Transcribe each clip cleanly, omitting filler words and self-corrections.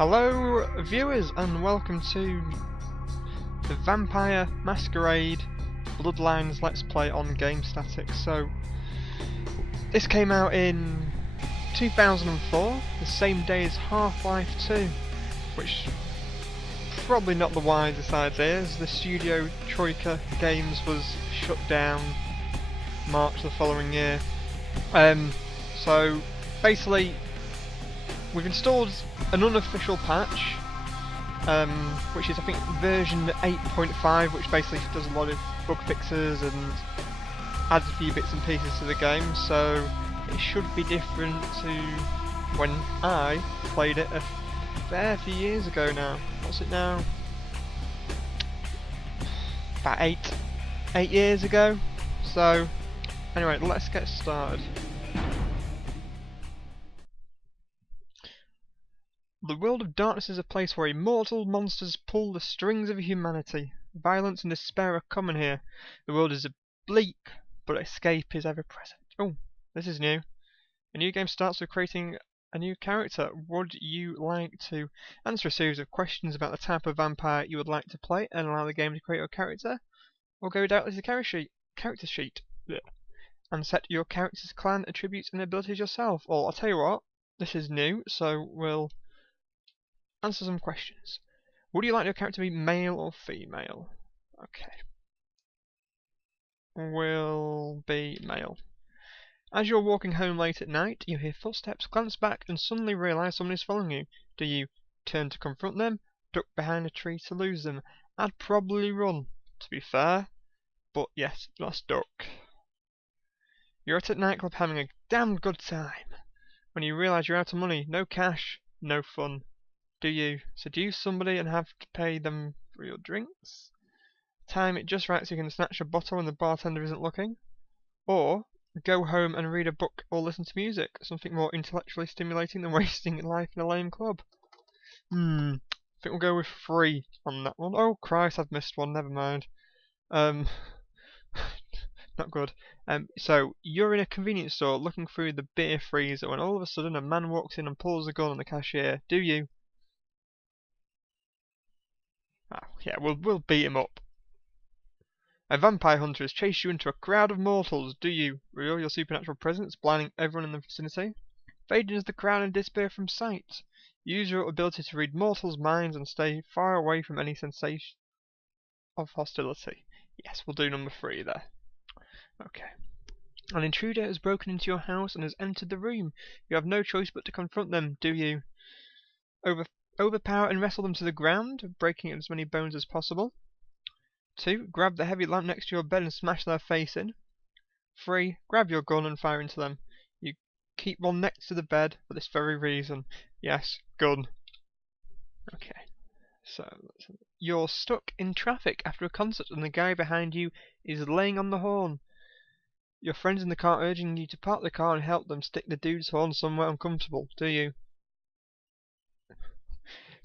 Hello viewers and welcome to the Vampire Masquerade Bloodlines Let's Play on GameStatik. So this came out in 2004, the same day as Half-Life 2, which probably not the wisest idea as the studio Troika Games was shut down March the following year. So basically we've installed an unofficial patch, which is I think version 8.5, which basically does a lot of bug fixes and adds a few bits and pieces to the game, so it should be different to when I played it a fair few years ago now. What's it now? About eight years ago. So anyway, let's get started. The world of darkness is a place where immortal monsters pull the strings of humanity. Violence and despair are common here. The world is bleak, but escape is ever present. Oh, this is new. A new game starts with creating a new character. Would you like to answer a series of questions about the type of vampire you would like to play and allow the game to create your character? Or go directly to the character sheet and set your character's clan, attributes and abilities yourself? Or I'll tell you what, this is new, so we'll answer some questions. Would you like your character to be male or female? Okay. Will be male. As you're walking home late at night, you hear footsteps, glance back, and suddenly realise someone is following you. Do you turn to confront them, duck behind a tree to lose them? I'd probably run, to be fair, but yes, let's duck. You're at a nightclub having a damn good time. When you realise you're out of money, no cash, no fun. Do you seduce somebody and have to pay them for your drinks? Time it just right so you can snatch a bottle when the bartender isn't looking? Or go home and read a book or listen to music, something more intellectually stimulating than wasting your life in a lame club? I think we'll go with 3 on that one. Oh Christ, I've missed one, never mind. Not good. So you're in a convenience store looking through the beer freezer when all of a sudden a man walks in and pulls a gun on the cashier. Do you? Yeah, we'll beat him up. A vampire hunter has chased you into a crowd of mortals. Do you reveal your supernatural presence, blinding everyone in the vicinity? Fade into the crowd and disappear from sight. Use your ability to read mortals' minds and stay far away from any sensation of hostility. Yes, we'll do number 3 there. Okay. An intruder has broken into your house and has entered the room. You have no choice but to confront them. Do you overpower and wrestle them to the ground, breaking as many bones as possible? 2. Grab the heavy lamp next to your bed and smash their face in. 3. Grab your gun and fire into them. You keep one next to the bed for this very reason. Yes, gun. Okay. So, you're stuck in traffic after a concert and the guy behind you is laying on the horn. Your friend's in the car urging you to park the car and help them stick the dude's horn somewhere uncomfortable. Do you?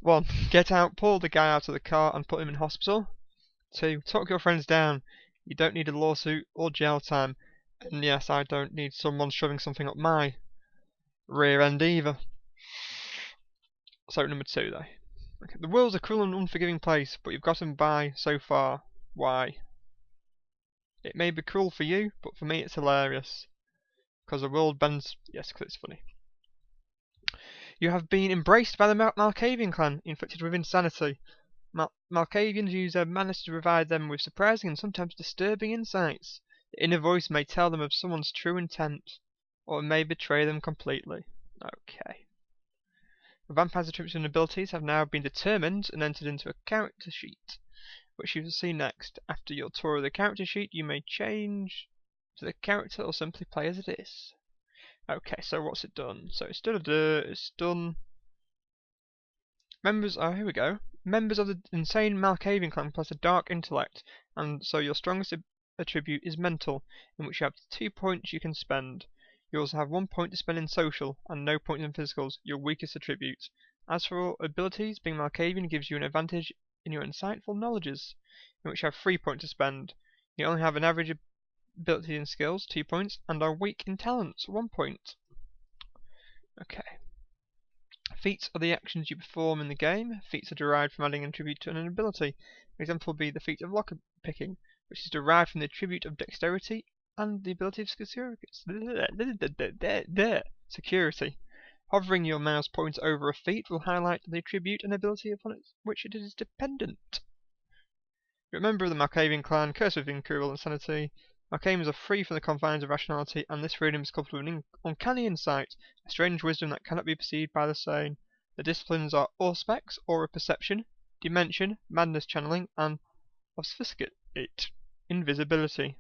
1. Get out, pull the guy out of the car and put him in hospital. 2. Talk your friends down. You don't need a lawsuit or jail time. And yes, I don't need someone shoving something up my rear end either. So number 2 though. Okay. The world's a cruel and unforgiving place, but you've gotten by so far. Why? It may be cruel for you, but for me it's hilarious. Because the world bends... Yes, because it's funny. You have been embraced by the Malkavian clan, inflicted with insanity. Malkavians use their madness to provide them with surprising and sometimes disturbing insights. The inner voice may tell them of someone's true intent, or it may betray them completely. Okay. The vampire's attributes and abilities have now been determined and entered into a character sheet, which you will see next. After your tour of the character sheet, you may change to the character or simply play as it is. Okay, so what's it done? So it's done. Here we go. Members of the insane Malkavian clan possess a dark intellect, and so your strongest attribute is mental, in which you have 2 points you can spend. You also have 1 point to spend in social, and no points in physicals, your weakest attribute. As for abilities, being Malkavian gives you an advantage in your insightful knowledges, in which you have 3 points to spend. You only have an average ability and skills, 2 points, and are weak in talents, 1 point. Okay. Feats are the actions you perform in the game. Feats are derived from adding an attribute to an ability. An example would be the feat of locker picking, which is derived from the attribute of dexterity and the ability of security. Hovering your mouse pointer over a feat will highlight the attribute and ability upon which it is dependent. Remember the Malkavian clan, cursed with incurable insanity. Malkavians are free from the confines of rationality, and this freedom is coupled with an uncanny insight, a strange wisdom that cannot be perceived by the sane. The disciplines are Auspex, Aura Perception, Dimension, Madness Channeling, and Obfuscate, Invisibility.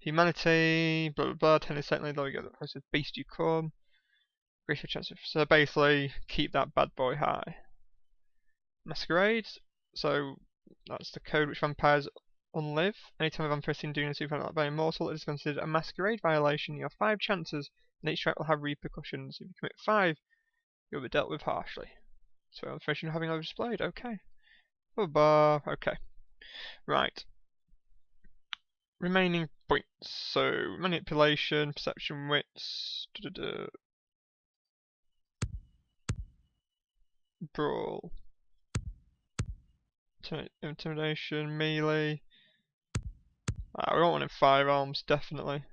Humanity, blah blah blah, tennis certainly, there we go, the process beast you come. Greater chance of, so basically, keep that bad boy high. Masquerade, so that's the code which vampires unlive. Anytime a vampire is seen doing a supernatural by immortal, it is considered a masquerade violation. You have 5 chances, and each strike will have repercussions. If you commit 5, you'll be dealt with harshly. So information having overdisplayed, okay. Okay. Right. Remaining points. So manipulation, perception, wits, brawl, intimidation, melee. We want one in 5 arms, definitely.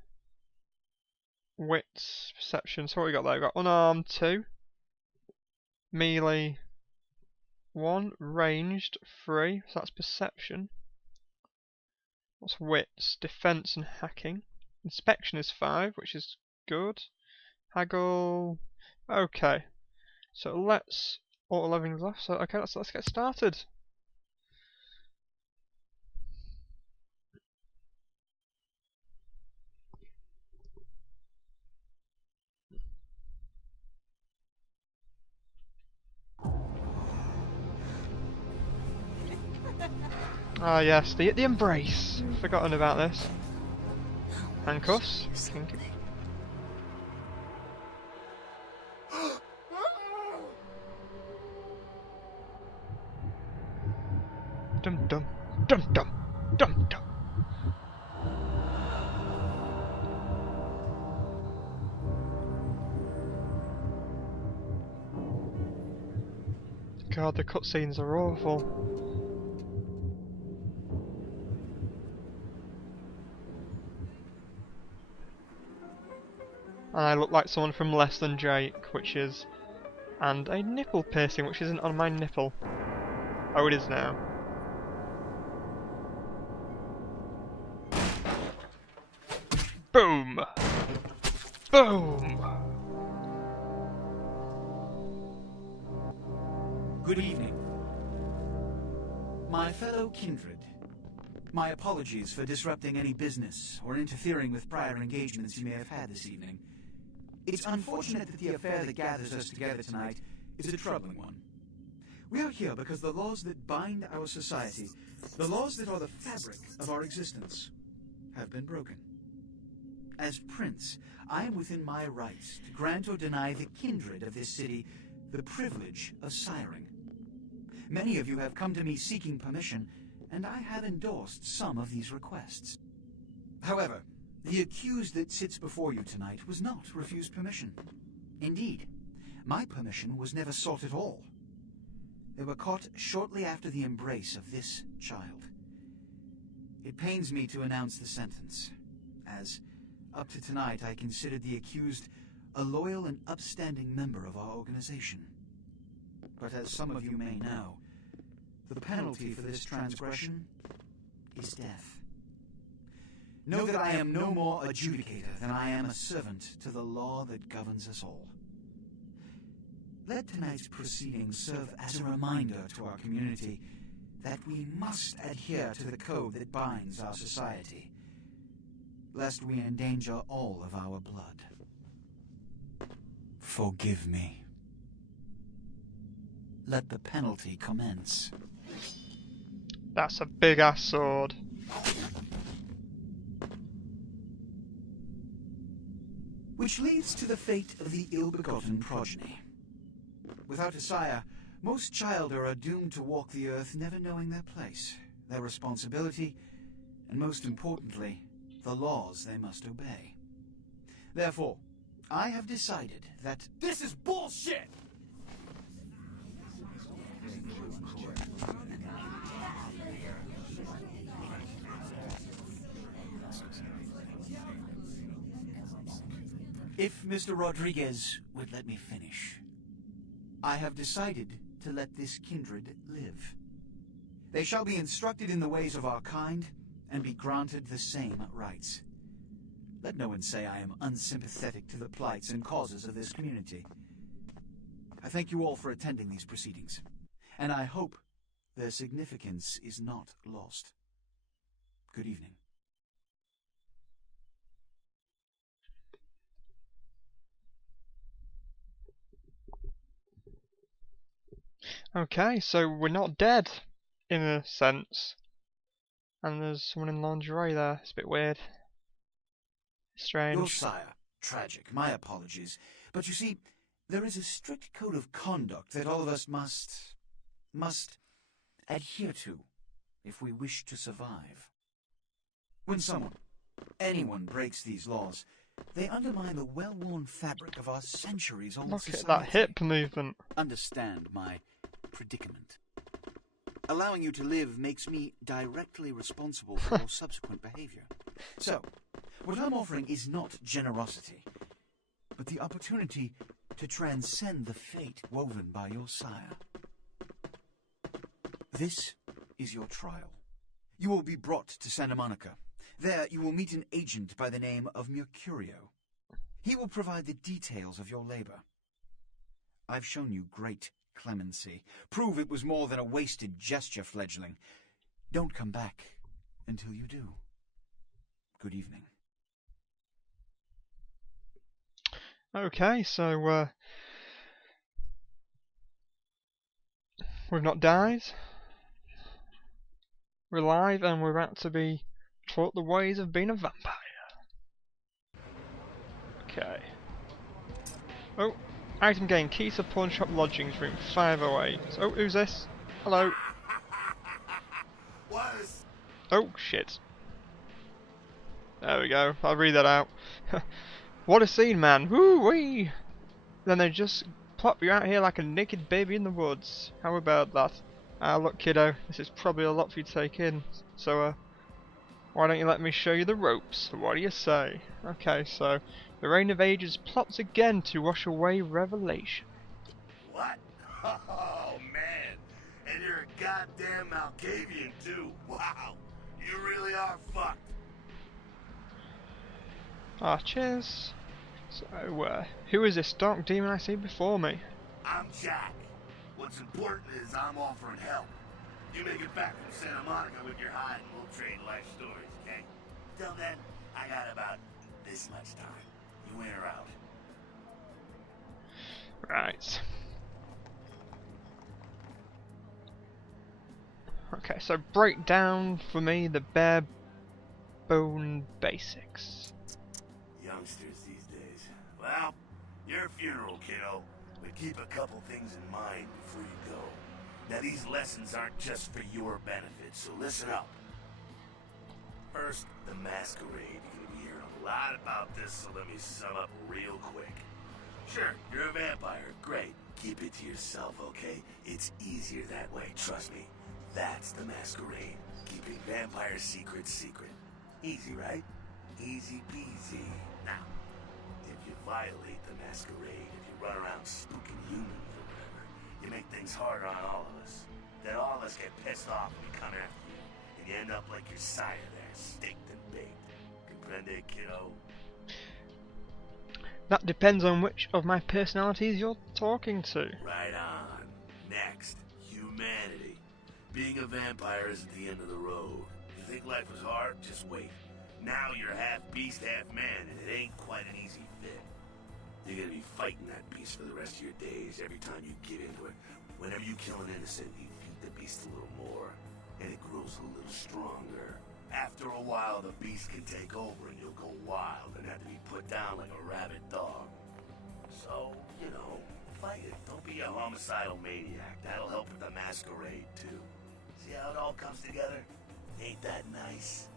Wits, perception. So what we got there? We got unarmed 2, melee 1, ranged 3. So that's perception. What's wits? Defense and hacking. Inspection is 5, which is good. Haggle. Okay. So let's auto leveling's off. So okay, let's get started. Ah yes, the embrace. Forgotten about this. Handcuffs. Dum dum dum dum dum dum. God, the cutscenes are awful. And I look like someone from Less Than Jake, which is... And a nipple piercing, which isn't on my nipple. Oh, it is now. Boom! Boom! Good evening. My fellow kindred, my apologies for disrupting any business or interfering with prior engagements you may have had this evening. It's unfortunate that the affair that gathers us together tonight is a troubling one. We are here because the laws that bind our society, the laws that are the fabric of our existence, have been broken. As Prince, I am within my rights to grant or deny the kindred of this city the privilege of siring. Many of you have come to me seeking permission, and I have endorsed some of these requests. However, the accused that sits before you tonight was not refused permission. Indeed, my permission was never sought at all. They were caught shortly after the embrace of this child. It pains me to announce the sentence, as up to tonight I considered the accused a loyal and upstanding member of our organization. But as some of you may know, the penalty for this transgression is death. Know that I am no more adjudicator than I am a servant to the law that governs us all. Let tonight's proceedings serve as a reminder to our community that we must adhere to the code that binds our society, lest we endanger all of our blood. Forgive me. Let the penalty commence. That's a big ass sword. Which leads to the fate of the ill-begotten progeny. Without a sire, most children are doomed to walk the earth never knowing their place, their responsibility, and most importantly, the laws they must obey. Therefore, I have decided that... This is bullshit! Mr. Rodriguez would let me finish. I have decided to let this kindred live. They shall be instructed in the ways of our kind and be granted the same rights. Let no one say I am unsympathetic to the plights and causes of this community. I thank you all for attending these proceedings, and I hope their significance is not lost. Good evening. Okay, so we're not dead, in a sense. And there's someone in lingerie there. It's a bit weird. Strange. Your sire. Tragic. My apologies. But you see, there is a strict code of conduct that all of us must adhere to if we wish to survive. When anyone breaks these laws, they undermine the well-worn fabric of our centuries-old Look society. at that hip movement. Understand my predicament. Allowing you to live makes me directly responsible for your subsequent behavior. So, what I'm offering is not generosity, but the opportunity to transcend the fate woven by your sire. This is your trial. You will be brought to Santa Monica. There you will meet an agent by the name of Mercurio. He will provide the details of your labor. I've shown you great clemency. Prove it was more than a wasted gesture, fledgling. Don't come back until you do. Good evening. Okay, so we've not died. We're alive and we're about to be taught the ways of being a vampire. Okay. Oh, item gain, keys to pawn shop lodgings, room 508. Oh, who's this? Hello. Oh, shit. There we go, I'll read that out. What a scene, man. Woo-wee! Then they just plop you out here like a naked baby in the woods. How about that? Look, kiddo, this is probably a lot for you to take in. So, why don't you let me show you the ropes? What do you say? Okay, so the Reign of Ages plots again to wash away Revelation. What? Oh, man. And you're a goddamn Malkavian, too. Wow. You really are fucked. Ah, cheers. So, who is this dark demon I see before me? I'm Jack. What's important is I'm offering help. You make it back from Santa Monica with your hide and we'll trade life stories, okay? Till then, I got about this much time. You in or out? Right. Okay, so break down for me the bare bone basics. Youngsters these days. Well, your funeral, kiddo. But keep a couple things in mind before you go. Now, these lessons aren't just for your benefit, so listen up. First, the Masquerade. You're gonna be hearing a lot about this, so let me sum up real quick. Sure, you're a vampire. Great. Keep it to yourself, okay? It's easier that way, trust me. That's the Masquerade. Keeping vampire secrets secret. Easy, right? Easy peasy. Now, if you violate the Masquerade, if you run around spooking humans or whatever, you make things harder on all of us. Then all of us get pissed off and we come after you. And you end up like your sire there, staked and baked. Comprende, kiddo? That depends on which of my personalities you're talking to. Right on. Next, humanity. Being a vampire isn't the end of the road. If you think life was hard, just wait. Now you're half beast, half man, and it ain't quite an easy fit. You're gonna be fighting that beast for the rest of your days every time you get into it. Whenever you kill an innocent, you feed the beast a little more, and it grows a little stronger. After a while, the beast can take over and you'll go wild and have to be put down like a rabid dog. So, you know, fight it. Don't be a homicidal maniac. That'll help with the Masquerade, too. See how it all comes together? Ain't that nice?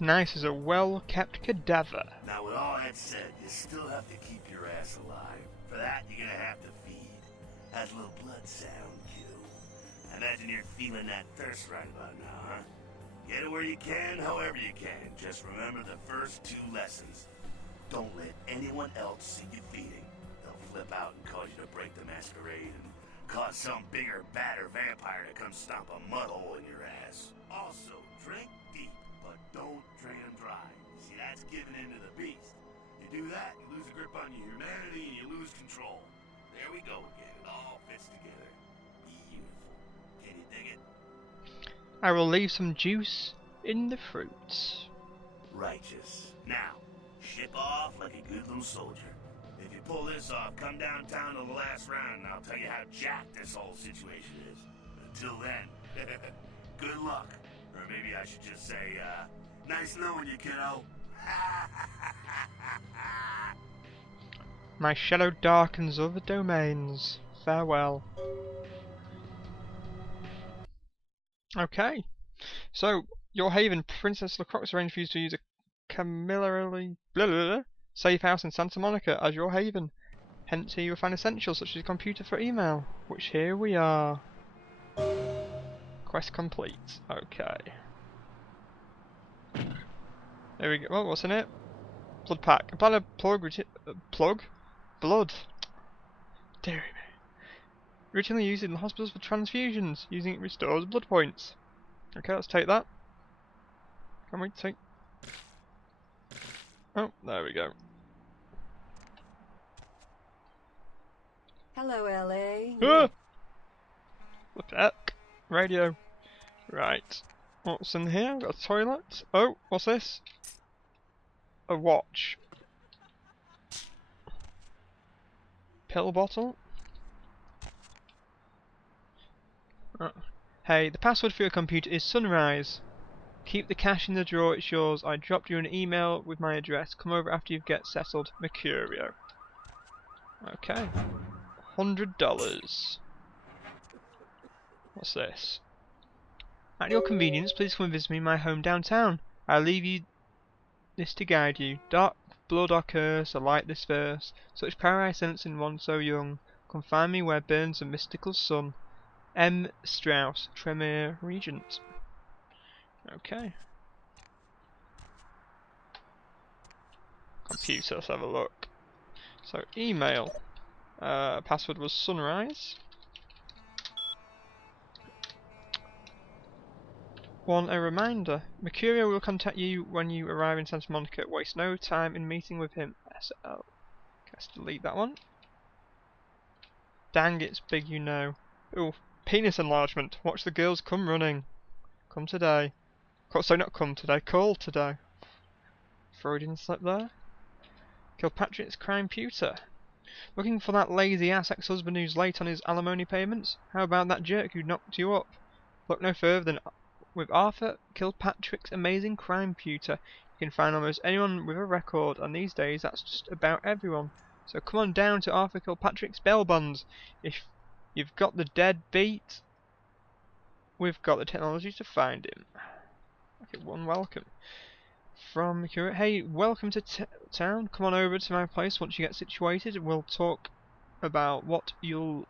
Nice as a well-kept cadaver. Now, with all that said, you still have to keep your ass alive. For that, you're gonna have to feed. How's a little blood sound, kiddo? I imagine you're feeling that thirst right about now, huh? Get it where you can, however you can. Just remember the first two lessons. don't let anyone else see you feeding. They'll flip out and cause you to break the Masquerade and cause some bigger, badder vampire to come stomp a mud hole in your ass. Also, drink deep, but don't drain them dry. See, that's giving in to the beast. You do that, you lose a grip on your humanity and you lose control. There we go again. It all fits together. Beautiful. Can you dig it? I will leave some juice in the fruits. Righteous. Now, ship off like a good little soldier. If you pull this off, come downtown to the last round and I'll tell you how jacked this whole situation is. Until then, good luck. Or maybe I should just say, nice knowing you, kiddo. My shadow darkens other domains. Farewell. Okay. So, your haven, Princess LaCroix arranged for you to use a cavalierly safe house in Santa Monica as your haven. Hence here you will find essentials such as a computer for email, which here we are. Quest complete. Okay. There we go. Well, what's in it? Blood pack. Apply a plug? Blood. Dear me. Originally used in hospitals for transfusions. Using it restores blood points. Okay, let's take that. Can we take... Oh, there we go. Hello, LA. Ah! What the heck? Radio. Right. What's in here? We've got a toilet. Oh, what's this? A watch. Pill bottle. Oh. Hey, the password for your computer is Sunrise. Keep the cash in the drawer, it's yours. I dropped you an email with my address. Come over after you get settled. Mercurio. Okay. $100. What's this? At your convenience, please come and visit me in my home downtown. I'll leave you this to guide you. Dark blood or curse, I like this verse. Such power I sense in one so young. Come find me where burns a mystical sun. M. Strauss, Tremere Regent. Okay. Computer, let's have a look. So, email. Password was Sunrise. A reminder. Mercurio will contact you when you arrive in Santa Monica. Waste no time in meeting with him. SL. Let's delete that one. Dang, it's big, you know. Ooh, penis enlargement. Watch the girls come running. Come today. Sorry, not come today. Call today. Freudian slip there. Kilpatrick's crime pewter. Looking for that lazy ass ex-husband who's late on his alimony payments? How about that jerk who knocked you up? Look no further than with Arthur Kilpatrick's amazing crime pewter. You can find almost anyone with a record, and these days that's just about everyone. So come on down to Arthur Kilpatrick's bail bonds. If you've got the dead beat, we've got the technology to find him. Okay, one welcome. From Mercurio. Hey, welcome to town. Come on over to my place once you get situated. We'll talk about what you'll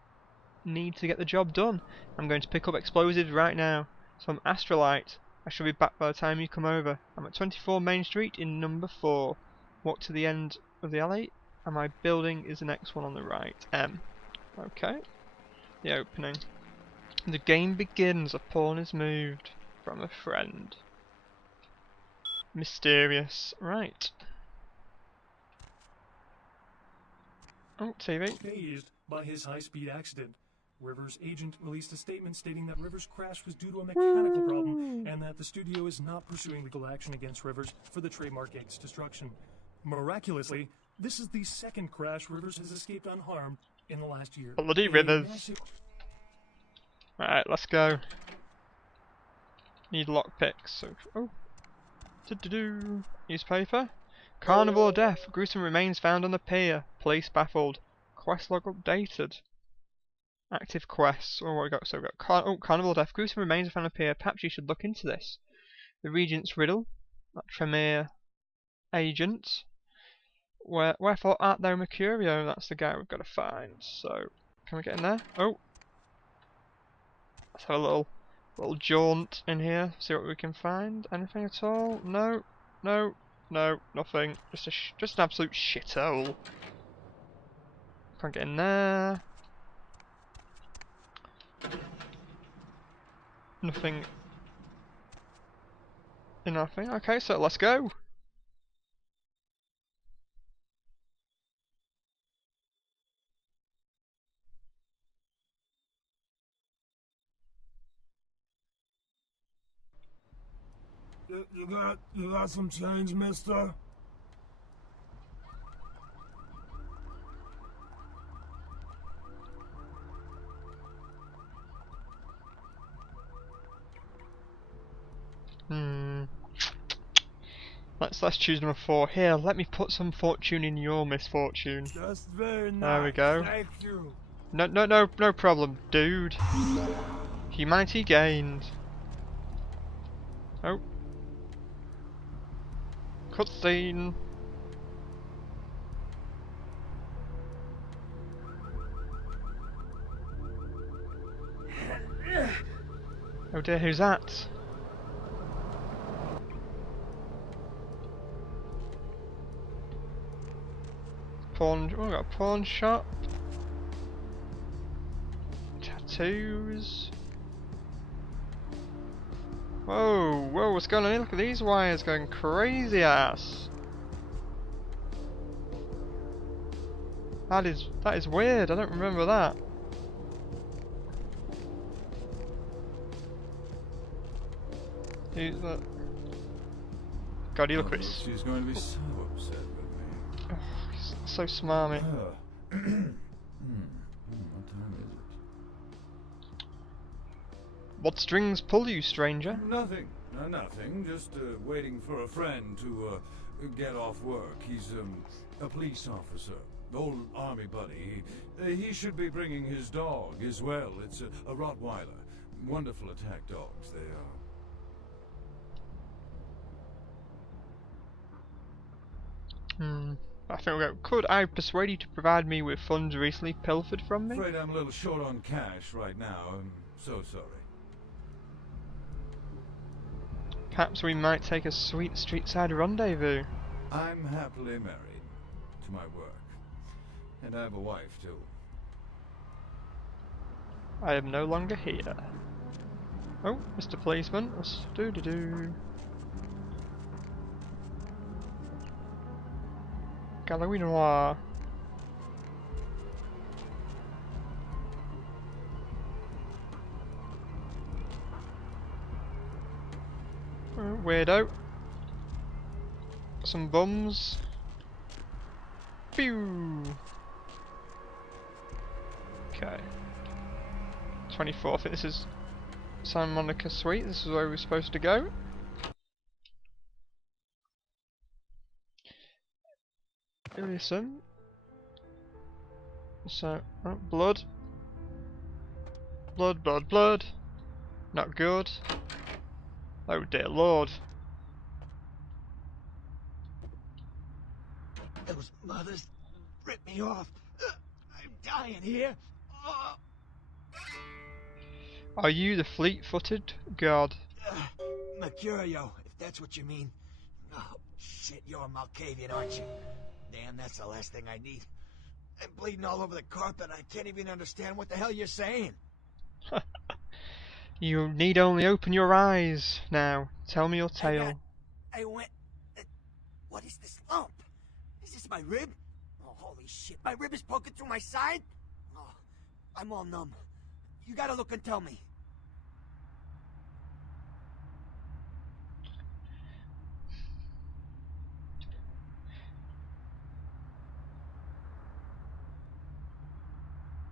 need to get the job done. I'm going to pick up explosives right now. Some astrolite. I shall be back by the time you come over. I'm at 24 Main Street in number 4. Walk to the end of the alley, and my building is the next one on the right. M. Okay. The opening. The game begins. A pawn is moved from a friend. Mysterious. Right. Oh, TV. Dazed by his high-speed accident, Rivers' agent released a statement stating that Rivers' crash was due to a mechanical problem and that the studio is not pursuing legal action against Rivers for the trademark Gates destruction. Miraculously, this is the second crash Rivers has escaped unharmed in the last year. Bloody Rivers. Alright, let's go. Need lockpicks. So, oh. Newspaper. Carnival of Death. Gruesome remains found on the pier. Police baffled. Quest log updated. Active quests. Oh, what we got? So we got Carnival of Death. Gruesome remains found on the pier. Perhaps you should look into this. The Regent's Riddle. That Tremere agent. Wherefore art thou Mercurio? That's the guy we've got to find. So, can we get in there? Oh. Let's have a little jaunt in here. See what we can find. Anything at all? No. no, nothing. Just an absolute shithole. Can't get in there. Nothing in our thing. Okay, so let's go. You got some change, mister? Let's choose number 4. Here, let me put some fortune in your misfortune. That's very nice. There we go. Thank you. No problem, dude. Humanity gained. Oh. Cutscene. Oh dear, who's that? Pawn. Oh, got a pawn shop. Tattoos. Whoa, what's going on here? Look at these wires going crazy ass. That is weird, I don't remember that. Who's that? God, you look at this. She's going to be so upset with me. Oh, he's so smarmy. What time is it? What strings pull you, stranger? Nothing. Nothing. Just waiting for a friend to get off work. He's a police officer. Old army buddy. He should be bringing his dog as well. It's a Rottweiler. Wonderful attack dogs, they are. I think we'll go. Could I persuade you to provide me with funds recently pilfered from me? Afraid I'm a little short on cash right now. I'm so sorry. Perhaps we might take a sweet street-side rendezvous. I'm happily married to my work. And I have a wife, too. I am no longer here. Oh, Mr. Policeman. Let's do. Galerie Noire. Weirdo. Some bums. Pew! Okay. 24. I think this is Santa Monica Suite. This is where we're supposed to go. Listen. So, oh, blood. Blood. Not good. Oh dear lord. Those mothers ripped me off. I'm dying here. Are you the fleet-footed god? Mercurio, if that's what you mean. Oh, shit, you're a Malkavian, aren't you? Damn, that's the last thing I need. I'm bleeding all over the carpet. I can't even understand what the hell you're saying. You need only open your eyes now. Tell me your tale. I went... what is this lump? Is this my rib? Oh, holy shit. My rib is poking through my side? Oh, I'm all numb. You gotta look and tell me.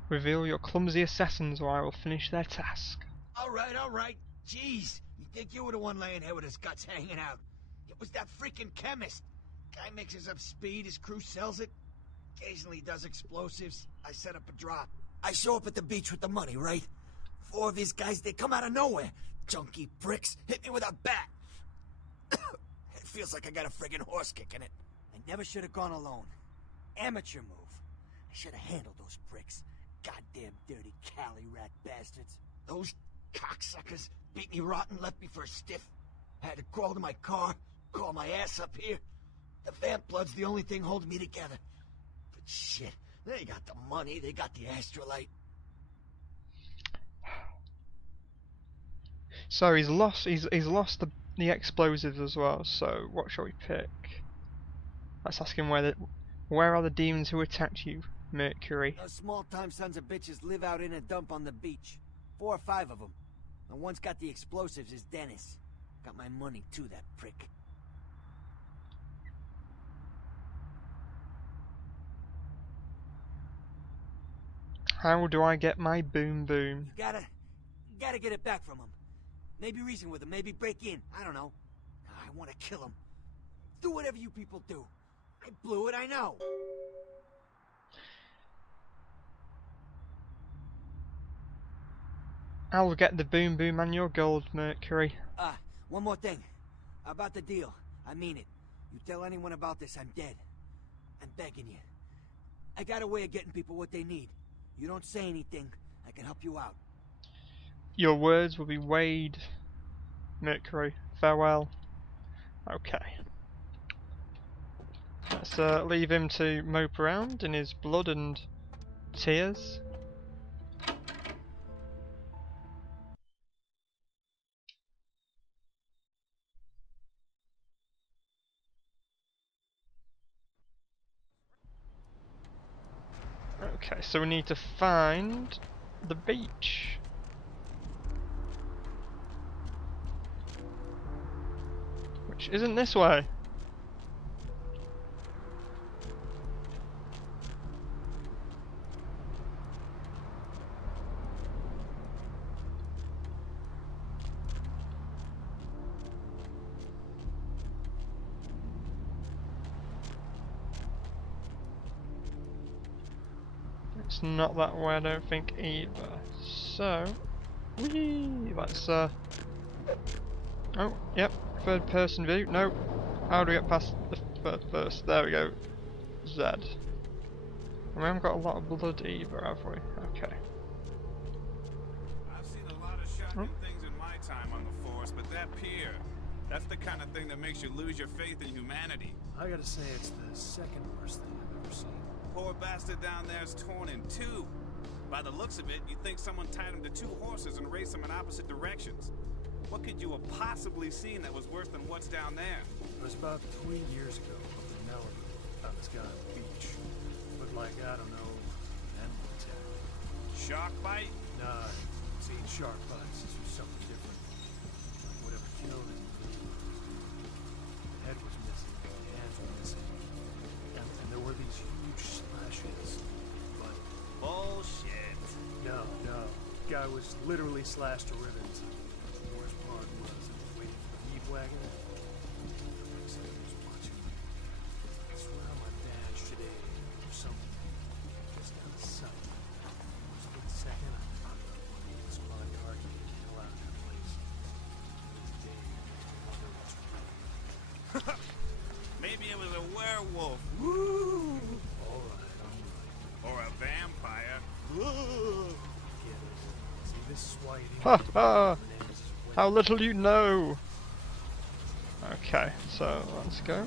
Reveal your clumsy assassins or I will finish their task. All right. Jeez, you think you were the one laying here with his guts hanging out? It was that freaking chemist. Guy mixes up speed, his crew sells it. Occasionally does explosives. I set up a drop. I show up at the beach with the money, right? 4 of these guys, they come out of nowhere. Junky pricks hit me with a bat. It feels like I got a friggin' horse kick in it. I never should have gone alone. Amateur move. I should have handled those pricks. Goddamn dirty Cali rat bastards. Those cocksuckers beat me rotten, left me for a stiff. Had to crawl to my car, crawl my ass up here. The vamp blood's the only thing holding me together. But shit, they got the money, they got the astrolite. So he's lost the explosives as well, so what shall we pick? Let's ask him where are the demons who attacked you, Mercury? Those small-time sons of bitches live out in a dump on the beach. 4 or 5 of them. The one's got the explosives is Dennis. Got my money too, that prick. How do I get my boom boom? You gotta get it back from him. Maybe reason with him, maybe break in. I don't know. I want to kill him. Do whatever you people do. I blew it, I know. I'll get the boom boom and your gold, Mercury. One more thing. About the deal. I mean it. You tell anyone about this, I'm dead. I'm begging you. I got a way of getting people what they need. You don't say anything, I can help you out. Your words will be weighed, Mercury. Farewell. Okay. Let's leave him to mope around in his blood and tears. Okay, so we need to find the beach. Which isn't this way. It's not that way, I don't think either. So, let's oh, yep, third person view. No, how do we get past the third person? There we go. Z. We haven't got a lot of blood either, have we? Okay. I've seen a lot of shocking things in my time on the force, but that pier, that's the kind of thing that makes you lose your faith in humanity. I gotta say, it's the second worst thing I've ever seen. Poor bastard down there's torn in 2. By the looks of it, you'd think someone tied him to 2 horses and raced them in opposite directions. What could you have possibly seen that was worse than what's down there? It was about 3 years ago, up in Malibu. Found this guy on the beach. Looked like, I don't know, animal attack. Shark bite? Nah, I've seen shark bites. This was something different. Like whatever killed him. The head was missing, the hands were missing. And there were these huge slashes. But Bullshit. no. Guy was literally slashed to ribbons. The worst part was I was waiting for the meat wagon. Somebody was watching me. I swear on my badge today or something. Just out of sight. For a split second, I thought about running to the squad car and getting the hell out of that place. Today, mother was right. Maybe it was a werewolf. Woo! Alright. Or a vampire. Get it. See, this is why you Ha didn't ha! get the How little you know! Okay, so let's go.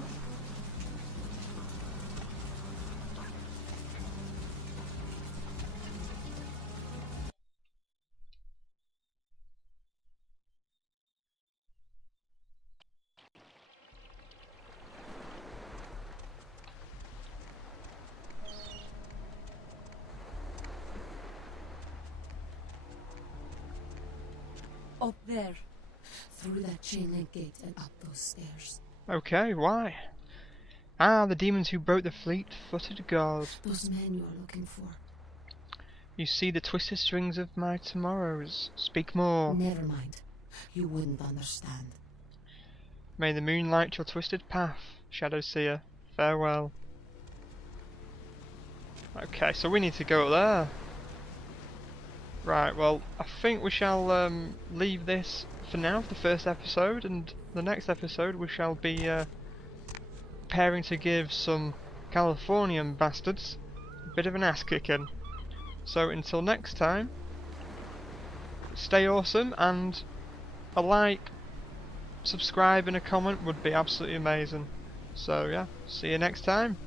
Up there. Through that chain link gate and up those stairs. Okay, why? Ah, the demons who broke the fleet-footed god. Those men you are looking for. You see the twisted strings of my tomorrows. Speak more. Never mind. You wouldn't understand. May the moon light your twisted path, Shadow Seer. Farewell. Okay, so we need to go up there. Right, well, I think we shall leave this for now for the first episode, and the next episode we shall be preparing to give some Californian bastards a bit of an ass kicking. So until next time, stay awesome, and a like, subscribe and a comment would be absolutely amazing. So yeah, see you next time.